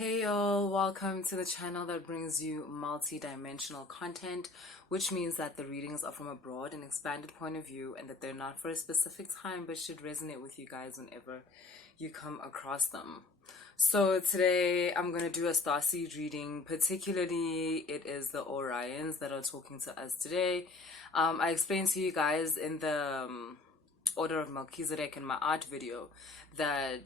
Hey y'all, welcome to the channel that brings you multi-dimensional content, which means that the readings are from a broad and expanded point of view and that they're not for a specific time but should resonate with you guys whenever you come across them. So today I'm going to do a Starseed reading. Particularly it is the Orions that are talking to us today. I explained to you guys in the Order of Melchizedek in my art video that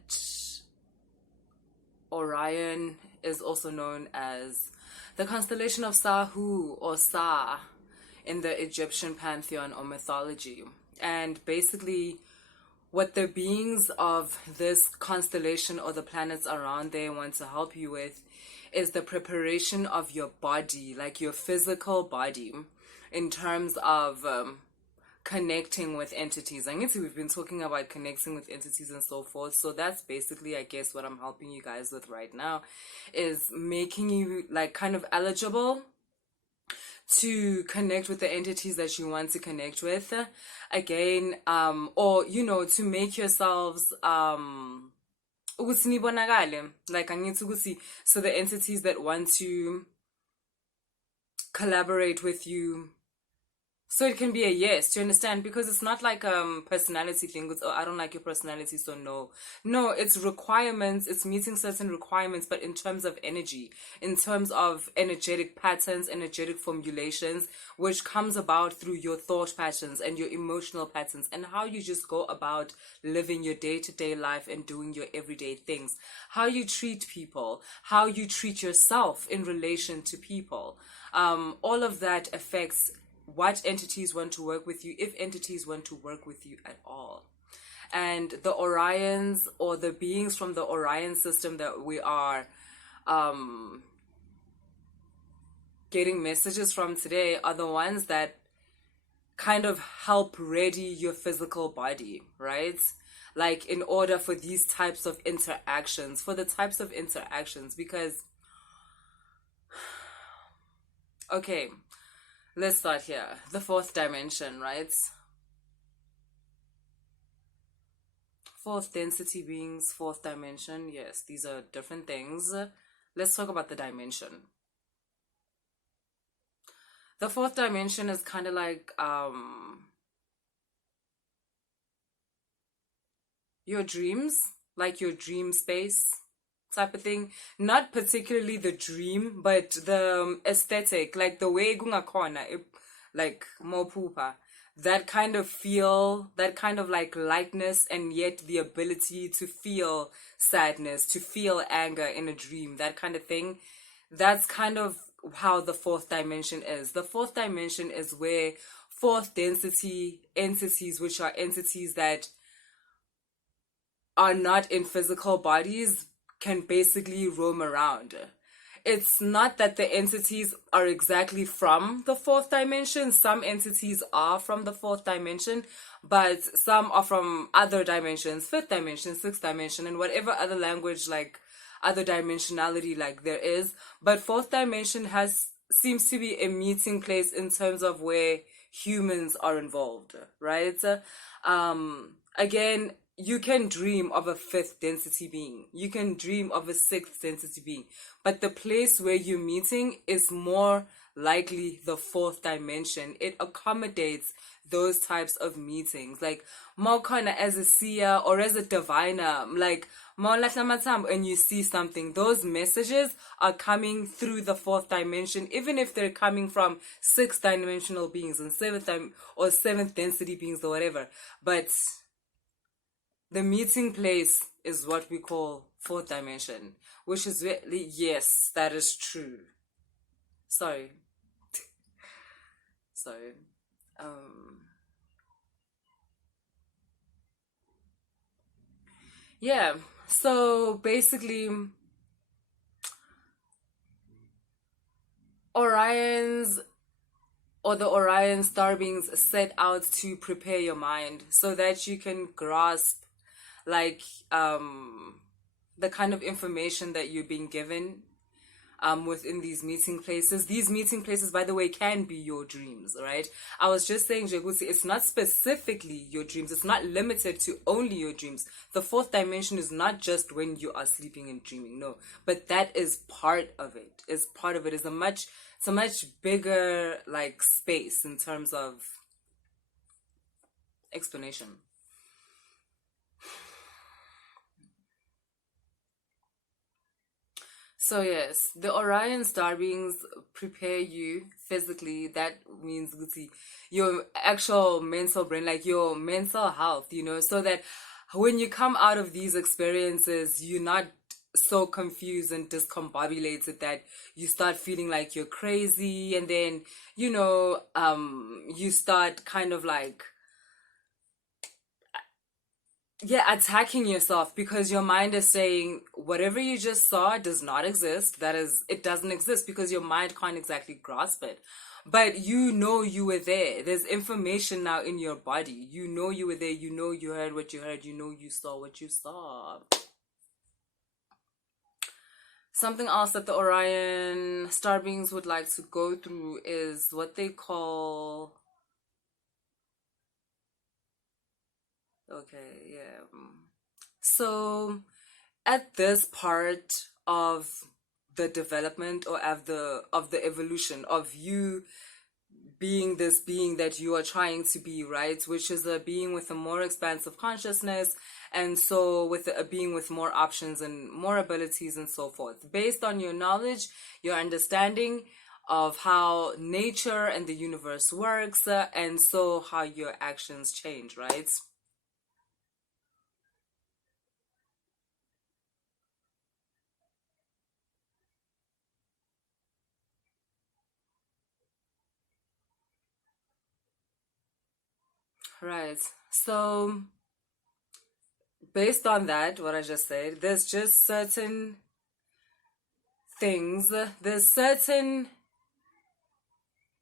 Orion is also known as the constellation of Sahu or Sa in the Egyptian pantheon or mythology. And basically, what the beings of this constellation or the planets around there want to help you with is the preparation of your body, like your physical body, in terms of connecting with entities. I guess we've been talking about connecting with entities and so forth. So that's basically, I guess, what I'm helping you guys with right now is making you like kind of eligible to connect with the entities that you want to connect with again, or to make yourselves ukuthi nibonakale, like I need to see, so the entities that want to collaborate with you, so it can be a yes. Do you understand? Because it's not like personality thing. It's, oh, I don't like your personality, so no, it's requirements. It's meeting certain requirements, but in terms of energy, in terms of energetic patterns, energetic formulations, which comes about through your thought patterns and your emotional patterns and how you just go about living your day-to-day life and doing your everyday things, how you treat people, how you treat yourself in relation to people. All of that affects what entities want to work with you, if entities want to work with you at all. And the Orions, or the beings from the Orion system that we are getting messages from today, are the ones that kind of help ready your physical body, right? Like in order for these types of interactions, because okay, let's start here. The fourth dimension, right? Fourth density beings, fourth dimension. Yes, these are different things. Let's talk about the dimension. The fourth dimension is kind of like your dreams, like your dream space type of thing. Not particularly the dream, but the aesthetic, like the way gungakhona, like mopupa, that kind of feel, that kind of like lightness, and yet the ability to feel sadness, to feel anger in a dream, that kind of thing. That's kind of how the fourth dimension is. The fourth dimension is where fourth density entities, which are entities that are not in physical bodies, can basically roam around. It's not that the entities are exactly from the fourth dimension. Some entities are from the fourth dimension, but some are from other dimensions, fifth dimension, sixth dimension, and whatever other language, like other dimensionality like there is. But fourth dimension seems to be a meeting place in terms of where humans are involved, right? Again, you can dream of a fifth density being. You can dream of a sixth density being. But the place where you're meeting is more likely the fourth dimension. It accommodates those types of meetings. Like, Maukana as a seer or as a diviner, like, and you see something, those messages are coming through the fourth dimension, even if they're coming from sixth dimensional beings and seventh density beings or whatever. But the meeting place is what we call fourth dimension, which is really, yes, that is true. Sorry. Yeah, so basically, Orions or the Orion star beings set out to prepare your mind so that you can grasp like the kind of information that you're being given, within these meeting places. These meeting places, by the way, can be your dreams, right? I was just saying, Jegusi, it's not specifically your dreams. It's not limited to only your dreams. The fourth dimension is not just when you are sleeping and dreaming, no. But that is part of it. It's part of it. It's a much bigger, like, space in terms of explanation. So yes, the Orion star beings prepare you physically. That means your actual mental brain, like your mental health, so that when you come out of these experiences, you're not so confused and discombobulated that you start feeling like you're crazy, and then you start kind of like attacking yourself, because your mind is saying whatever you just saw does not exist. That is, it doesn't exist, because your mind can't exactly grasp it. But you were there. There's information now in your body. You were there. You heard what you heard. You saw what you saw. Something else that the Orion star beings would like to go through is what they call... Okay, yeah. So at this part of the development, or of the evolution of you being this being that you are trying to be, right, which is a being with a more expansive consciousness, and so with a being with more options and more abilities and so forth, based on your knowledge, your understanding of how nature and the universe works, and so how your actions change, right? Right. So based on that, what I just said, there's just certain things, there's certain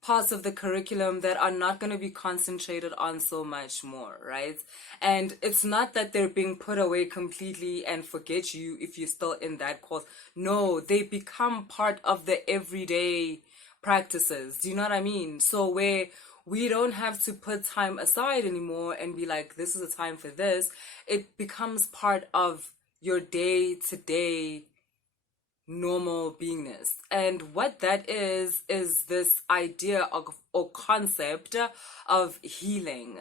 parts of the curriculum that are not going to be concentrated on so much more, right? And it's not that they're being put away completely and forget you if you're still in that course. No, they become part of the everyday practices. Do you know what I mean? So where we don't have to put time aside anymore and be like, this is a time for this. It becomes part of your day-to-day normal beingness. And what that is this idea of, or concept of healing.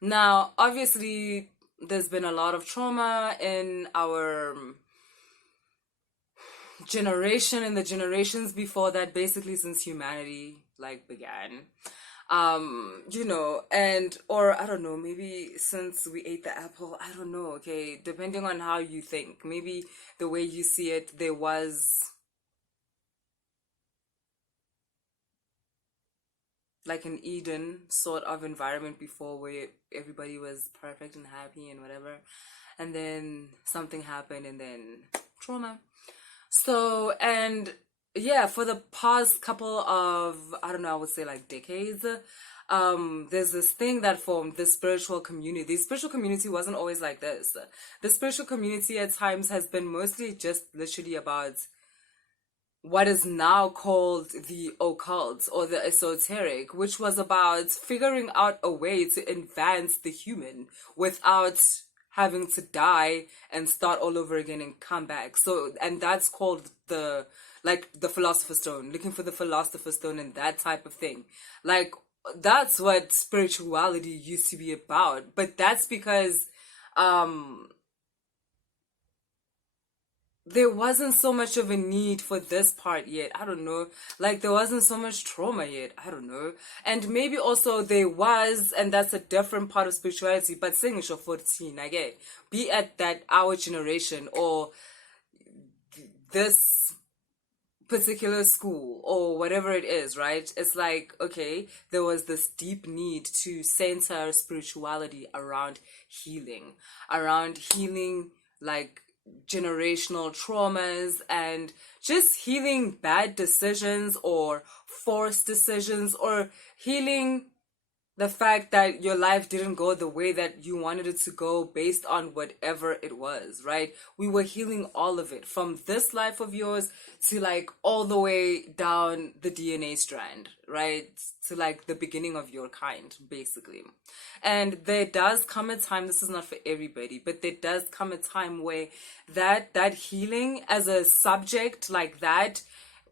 Now, obviously, there's been a lot of trauma in our generation and the generations before that, basically since humanity like began. And or I don't know, maybe since we ate the apple, I don't know, okay, depending on how you think, maybe the way you see it, there was like an Eden sort of environment before, where everybody was perfect and happy and whatever, and then something happened, and then trauma. So, and yeah, for the past couple of, I don't know, I would say like decades, there's this thing that formed, the spiritual community. The spiritual community wasn't always like this. The spiritual community at times has been mostly just literally about what is now called the occult or the esoteric, which was about figuring out a way to advance the human without having to die and start all over again and come back. So, and that's called the Philosopher's Stone, looking for the Philosopher's Stone and that type of thing. Like, that's what spirituality used to be about. But that's because there wasn't so much of a need for this part yet. I don't know. Like, there wasn't so much trauma yet. I don't know. And maybe also there was, and that's a different part of spirituality, but saying it's your 14, I get. Be at that our generation or this particular school or whatever it is, right? It's like, okay, there was this deep need to center spirituality around healing, like generational traumas, and just healing bad decisions or forced decisions, or healing The fact that your life didn't go the way that you wanted it to go based on whatever it was, right? We were healing all of it from this life of yours to like all the way down the DNA strand, right? To like the beginning of your kind, basically. And there does come a time, this is not for everybody, but there does come a time where that healing as a subject like that,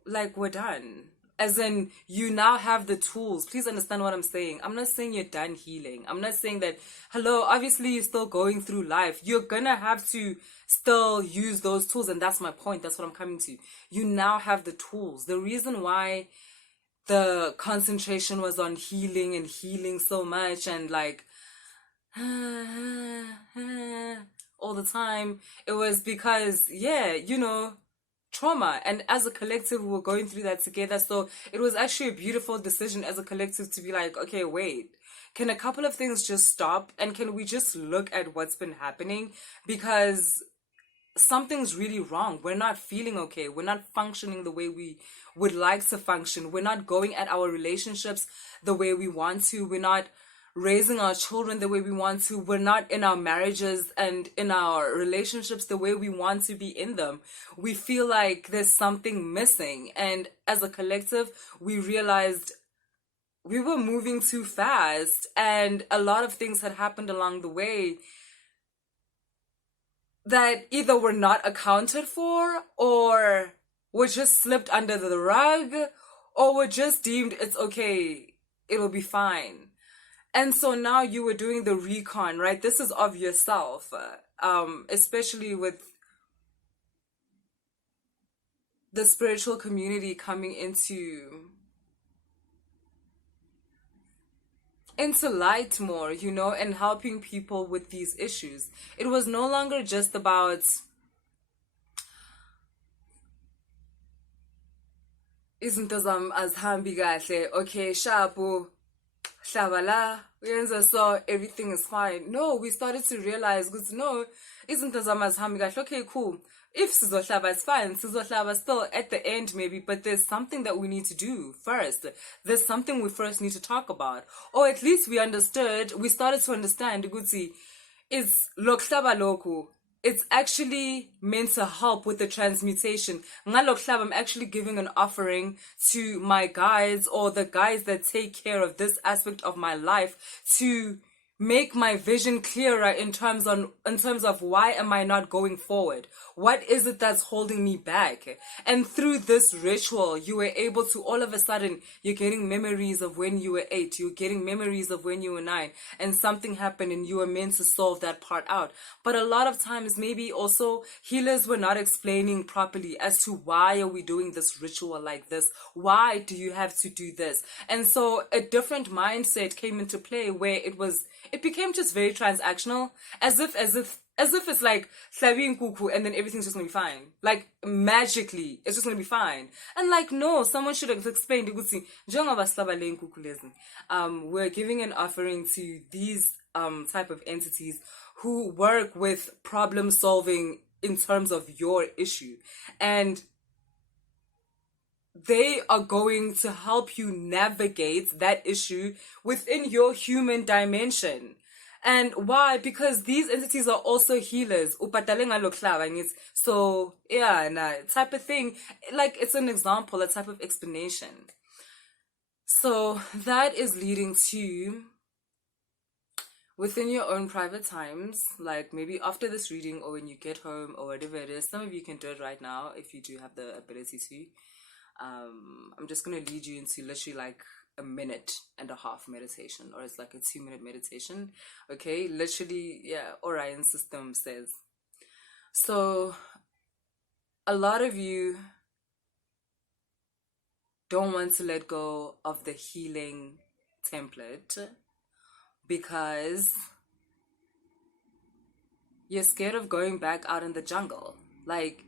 like we're done. As in, you now have the tools. Please understand what I'm saying. I'm not saying you're done healing. I'm not saying that, hello, obviously you're still going through life. You're gonna have to still use those tools. And that's my point. That's what I'm coming to. You now have the tools. The reason why the concentration was on healing and healing so much and like, all the time, it was because, yeah, trauma, and as a collective we were going through that together. So it was actually a beautiful decision as a collective to be like, okay, wait, can a couple of things just stop and can we just look at what's been happening, because something's really wrong. We're not feeling okay. We're not functioning the way we would like to function. We're not going at our relationships the way we want to. We're not raising our children the way we want to. We're not in our marriages and in our relationships the way we want to be in them. We feel like there's something missing. And as a collective, we realized we were moving too fast and a lot of things had happened along the way that either were not accounted for or were just slipped under the rug or were just deemed it's okay, it'll be fine. And so now you were doing the recon, right? This is of yourself, especially with the spiritual community coming into light more, and helping people with these issues. It was no longer just about izinto zam azihambi kahle, okay, shabu hlabala uyenza so everything is fine. No, we started to realize, because no, izinto zam azihambi kahle, okay, cool, if sizohlaba it's fine, sizohlaba still at the end maybe, but there's something that we need to do first. There's something we first need to talk about, or at least we started to understand ukuthi it's lokuhlaba lokhu, it's actually meant to help with the transmutation. Ngalokuhlaba, I'm actually giving an offering to my guides or the guides that take care of this aspect of my life to make my vision clearer in terms of why am I not going forward? What is it that's holding me back? And through this ritual, you were able to, all of a sudden, you're getting memories of when you were 8, you're getting memories of when you were 9, and something happened and you were meant to solve that part out. But a lot of times, maybe also healers were not explaining properly as to why are we doing this ritual like this? Why do you have to do this? And so a different mindset came into play where it became just very transactional, as if it's like hlabi kuku and then everything's just gonna be fine. Like magically, it's just gonna be fine. And like, no, someone should have explained it. We're giving an offering to these type of entities who work with problem solving in terms of your issue, and they are going to help you navigate that issue within your human dimension. And why? Because these entities are also healers. So, yeah, type of thing. Like, it's an example, a type of explanation. So, that is leading to, within your own private times, like maybe after this reading or when you get home or whatever it is, some of you can do it right now if you do have the ability to. I'm just going to lead you into literally like a 1.5 minute meditation, or it's like a 2-minute meditation. Okay, literally, yeah, Orion system says. So a lot of you don't want to let go of the healing template because you're scared of going back out in the jungle. Like,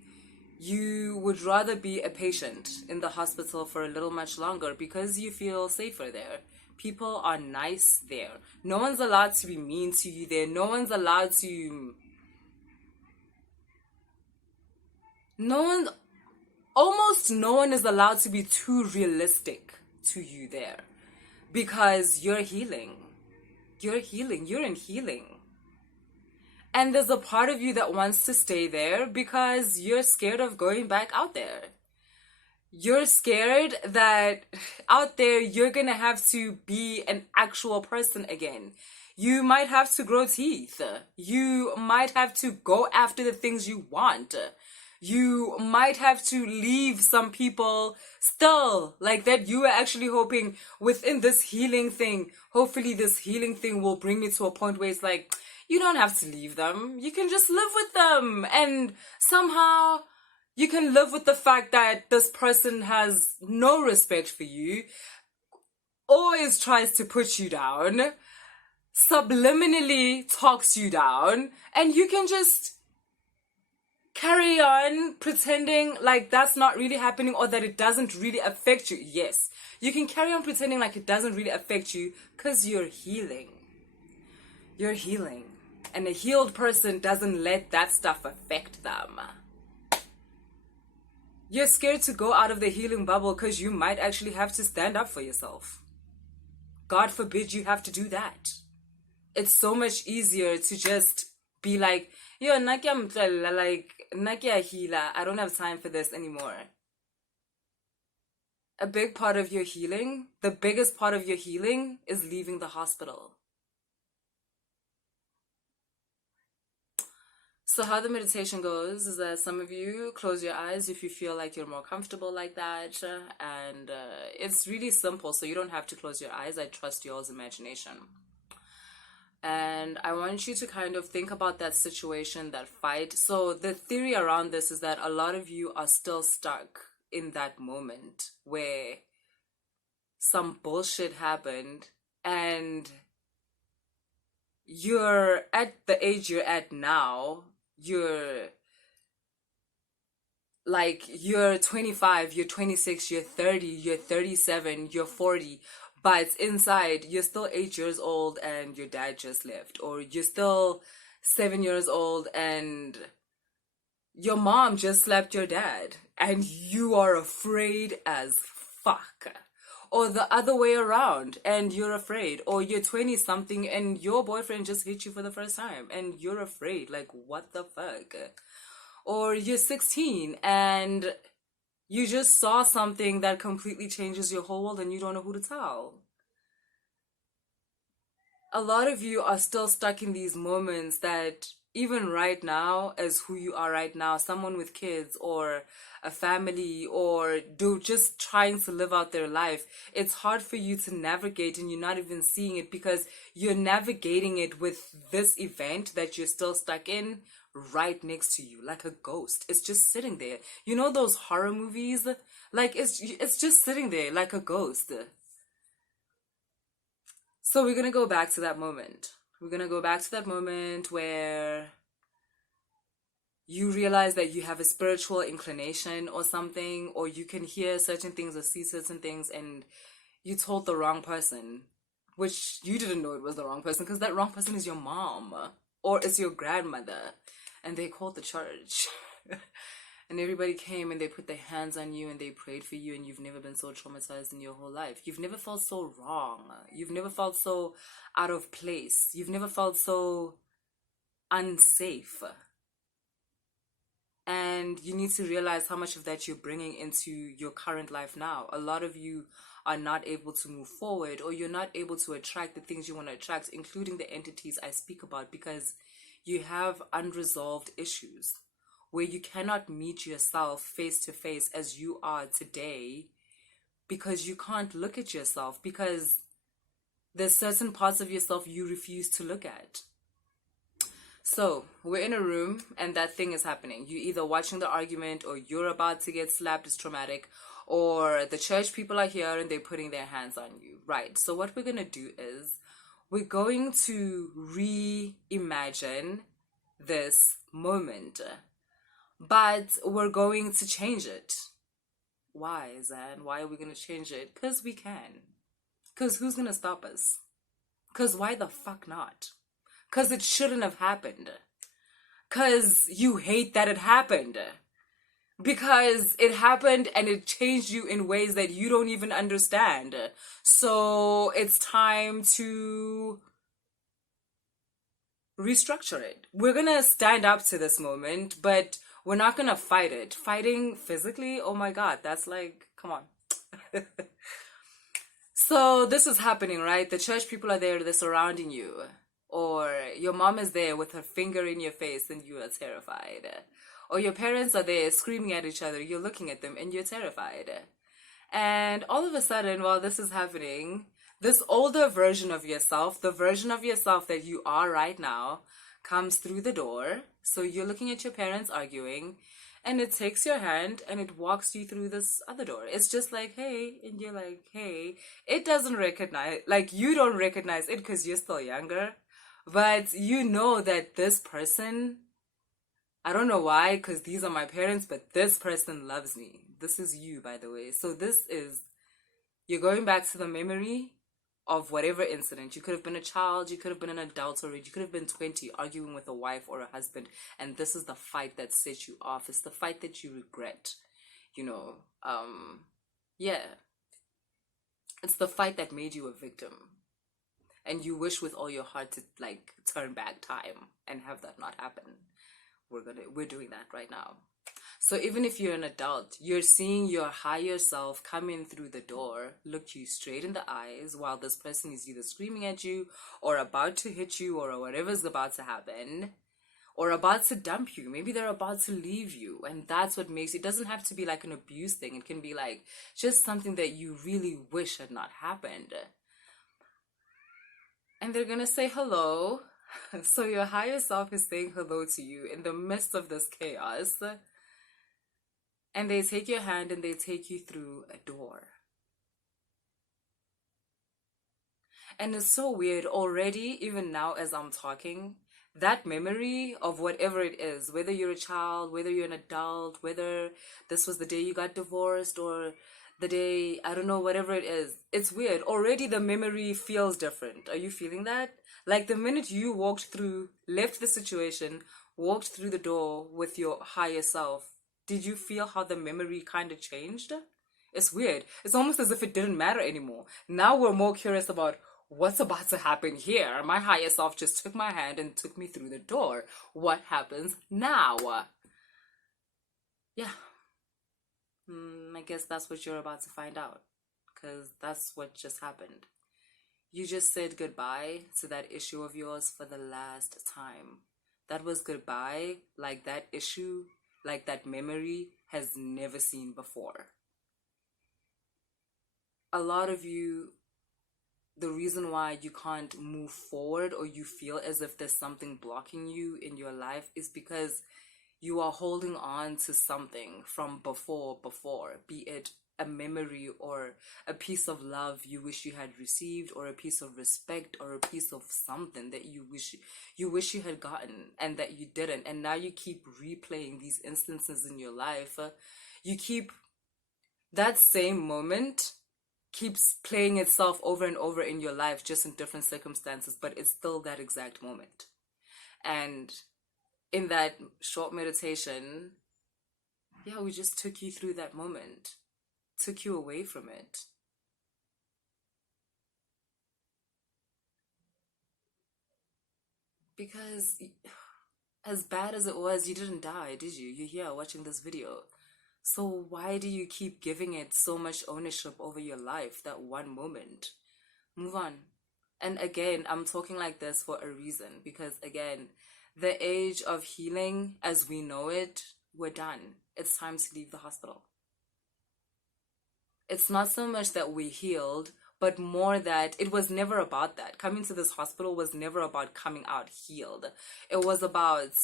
you would rather be a patient in the hospital for a little much longer because you feel safer there. People are nice there. No one's allowed to be mean to you there. Almost no one is allowed to be too realistic to you there because you're healing. You're healing. You're in healing. And there's a part of you that wants to stay there because you're scared of going back out there. You're scared that out there you're gonna have to be an actual person again. You might have to grow teeth. You might have to go after the things you want. You might have to leave some people still like that you were actually hoping within this healing thing. Hopefully this healing thing will bring me to a point where it's like, you don't have to leave them. You can just live with them. And somehow you can live with the fact that this person has no respect for you, always tries to put you down, subliminally talks you down, and you can just carry on pretending like that's not really happening or that it doesn't really affect you. Yes, you can carry on pretending like it doesn't really affect you because you're healing. You're healing. And a healed person doesn't let that stuff affect them. You're scared to go out of the healing bubble because you might actually have to stand up for yourself. God forbid you have to do that. It's so much easier to just be like, yo, nakia healer, I don't have time for this anymore. A big part of your healing, the biggest part of your healing is leaving the hospital. So how the meditation goes is that some of you close your eyes if you feel like you're more comfortable like that. And it's really simple, so you don't have to close your eyes. I trust y'all's imagination. And I want you to kind of think about that situation, that fight. So the theory around this is that a lot of you are still stuck in that moment where some bullshit happened and you're at the age you're at now. You're 25, you're 26, you're 30, you're 37, you're 40, but inside you're still 8 years old and your dad just left, or you're still 7 years old and your mom just slapped your dad and you are afraid as fuck. Or the other way around and you're afraid. Or you're 20 something and your boyfriend just hit you for the first time and you're afraid, like what the fuck. Or you're 16 and you just saw something that completely changes your whole world and you don't know who to tell. A lot of you are still stuck in these moments that even right now, as who you are right now, someone with kids or a family or just trying to live out their life, it's hard for you to navigate and you're not even seeing it because you're navigating it with this event that you're still stuck in right next to you, like a ghost. It's just sitting there. You know those horror movies? Like it's just sitting there like a ghost. So we're going to go back to that moment. We're going to go back to that moment where you realize that you have a spiritual inclination or something, or you can hear certain things or see certain things, and you told the wrong person, which you didn't know it was the wrong person because that wrong person is your mom or it's your grandmother, and they called the church. And everybody came and they put their hands on you and they prayed for you, and you've never been so traumatized in your whole life. You've never felt so wrong. You've never felt so out of place. You've never felt so unsafe. And you need to realize how much of that you're bringing into your current life now. A lot of you are not able to move forward, or you're not able to attract the things you want to attract, including the entities I speak about, because you have unresolved issues where you cannot meet yourself face to face as you are today because you can't look at yourself, because there's certain parts of yourself you refuse to look at. So we're in a room and that thing is happening. You're either watching the argument or you're about to get slapped. It's traumatic. Or the church people are here and they're putting their hands on you. Right. So what we're going to do is we're going to reimagine this moment. But we're going to change it. Why, Zanne? Why are we going to change it? Because we can. Because who's going to stop us? Because why the fuck not? Because it shouldn't have happened. Because you hate that it happened. Because it happened and it changed you in ways that you don't even understand. So it's time to restructure it. We're gonna stand up to this moment, but we're not gonna fight it. Fighting physically, oh my God, that's like, come on. So this is happening, right? The church people are there, they're surrounding you. Or your mom is there with her finger in your face and you are terrified. Or your parents are there screaming at each other, you're looking at them and you're terrified. And all of a sudden, while this is happening, this older version of yourself, the version of yourself that you are right now, comes through the door. So you're looking at your parents arguing, and it takes your hand and it walks you through this other door. It's just like, hey, and you're like, hey. It doesn't recognize, like, you don't recognize it because you're still younger, but you know that this person, I don't know why, because these are my parents, but this person loves me. This is you, by the way. So this is, you're going back to the memory of whatever incident. You could have been a child, you could have been an adult already, you could have been 20 arguing with a wife or a husband, and this is the fight that set you off. It's the fight that you regret, you know. Yeah. It's the fight that made you a victim. And you wish with all your heart to, like, turn back time and have that not happen. We're doing that right now. So even if you're an adult, you're seeing your higher self come in through the door, look you straight in the eyes while this person is either screaming at you or about to hit you or whatever's about to happen or about to dump you. Maybe they're about to leave you. And that's what makes it doesn't have to be like an abuse thing. It can be like just something that you really wish had not happened. And they're going to say hello. So your higher self is saying hello to you in the midst of this chaos. And they take your hand and they take you through a door. And it's so weird already, even now as I'm talking, that memory of whatever it is, whether you're a child, whether you're an adult, whether this was the day you got divorced or the day, I don't know, whatever it is, it's weird. Already the memory feels different. Are you feeling that? Like the minute you left the situation, walked through the door with your higher self, did you feel how the memory kind of changed? It's weird. It's almost as if it didn't matter anymore. Now we're more curious about what's about to happen here. My higher self just took my hand and took me through the door. What happens now? Yeah. I guess that's what you're about to find out. Because that's what just happened. You just said goodbye to that issue of yours for the last time. That was goodbye, like that issue, like that memory has never seen before. A lot of you, the reason why you can't move forward or you feel as if there's something blocking you in your life is because you are holding on to something from before, be it a memory or a piece of love you wish you had received or a piece of respect or a piece of something that you wish you had gotten and that you didn't. And now you keep replaying these instances in your life. You keep that same moment keeps playing itself over and over in your life, just in different circumstances, but it's still that exact moment. And in that short meditation, yeah, we just took you through that moment, took you away from it. Because as bad as it was, you didn't die, did you? You're here watching this video. So why do you keep giving it so much ownership over your life, that one moment? Move on. And again, I'm talking like this for a reason, because again, the age of healing as we know it, we're done. It's time to leave the hospital. It's not so much that we healed, but more that it was never about that. Coming to this hospital was never about coming out healed. It was about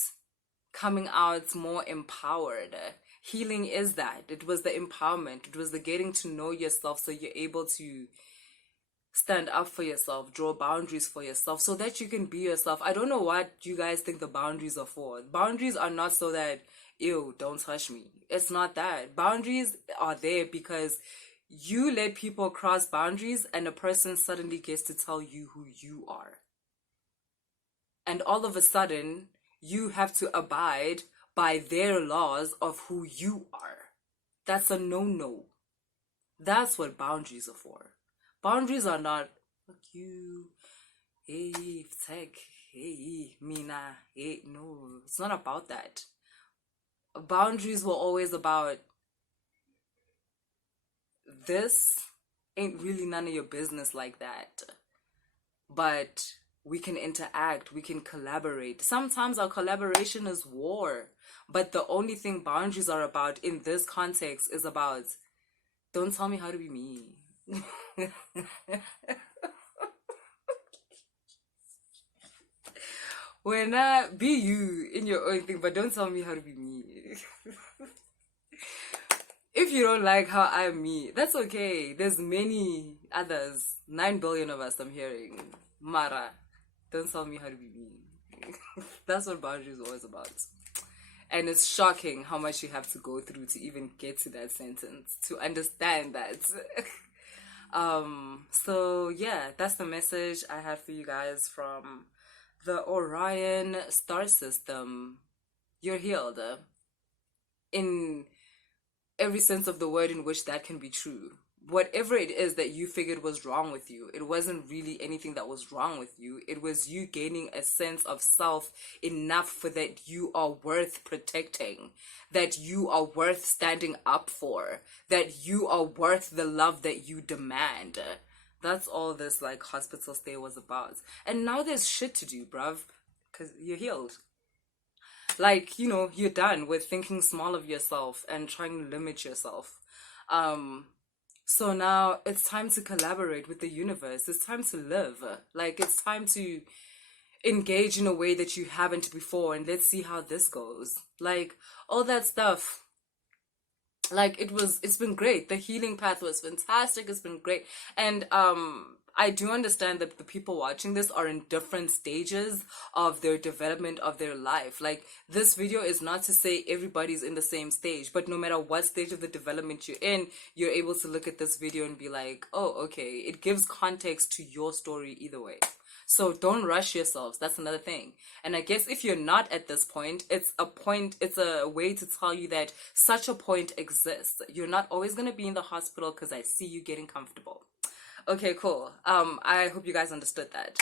coming out more empowered. Healing is that. It was the empowerment. It was the getting to know yourself so you're able to stand up for yourself, draw boundaries for yourself so that you can be yourself. I don't know what you guys think the boundaries are for. Boundaries are not so that, ew, don't touch me. It's not that. Boundaries are there because you let people cross boundaries and a person suddenly gets to tell you who you are. And all of a sudden, you have to abide by their laws of who you are. That's a no-no. That's what boundaries are for. Boundaries are not, fuck you, hey, tech, hey, mina, hey, no, it's not about that. Boundaries were always about this ain't really none of your business like that. But we can interact, we can collaborate. Sometimes our collaboration is war. But the only thing boundaries are about in this context is about don't tell me how to be me. When be you in your own thing, but don't tell me how to be me. If you don't like how I'm me, that's okay. There's many others, 9 billion of us I'm hearing. Mara, don't tell me how to be me. That's what boundaries are always about. And it's shocking how much you have to go through to even get to that sentence, to understand that. So yeah, that's the message I had for you guys from the Orion star system. You're healed. In every sense of the word in which that can be true. Whatever it is that you figured was wrong with you, it wasn't really anything that was wrong with you. It was you gaining a sense of self enough for that you are worth protecting, that you are worth standing up for, that you are worth the love that you demand. That's all this like hospital stay was about. And now there's shit to do, bruv, because you're healed. Like, you know, you're done with thinking small of yourself and trying to limit yourself. So now it's time to collaborate with the universe. It's time to live. Like, it's time to engage in a way that you haven't before, and let's see how this goes. Like, all that stuff. Like, it's been great. The healing path was fantastic. It's been great. And I do understand that the people watching this are in different stages of their development of their life. Like, this video is not to say everybody's in the same stage, but no matter what stage of the development you're in, you're able to look at this video and be like, oh, okay, it gives context to your story either way. So don't rush yourselves. That's another thing. And I guess if you're not at this point, it's a way to tell you that such a point exists. You're not always going to be in the hospital because I see you getting comfortable. Okay, cool. I hope you guys understood that.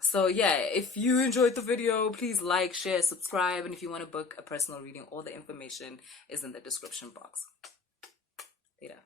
So yeah, if you enjoyed the video, please like, share, subscribe, and if you want to book a personal reading, all the information is in the description box. Later.